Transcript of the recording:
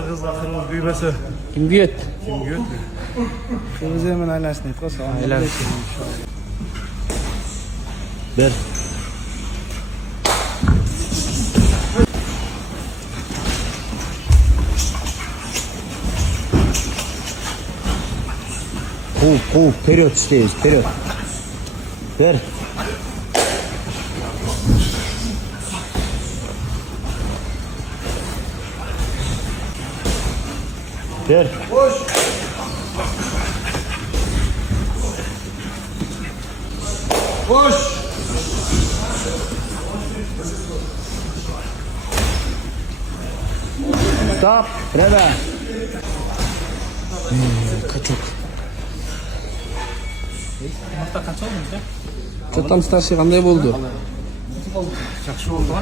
Kırgızga kırgız büyümese. Kim büyüt? Kim büyüt? Kırgız hemen aylasını etkosa. Aylan. Ver. Kov, periyot isteyiz, periyot. Ver. Ver. Boş. Boş. Stop. Reda. Kaçok. Çatan stasi qanday bo'ldi? Yaxshi bo'ldi.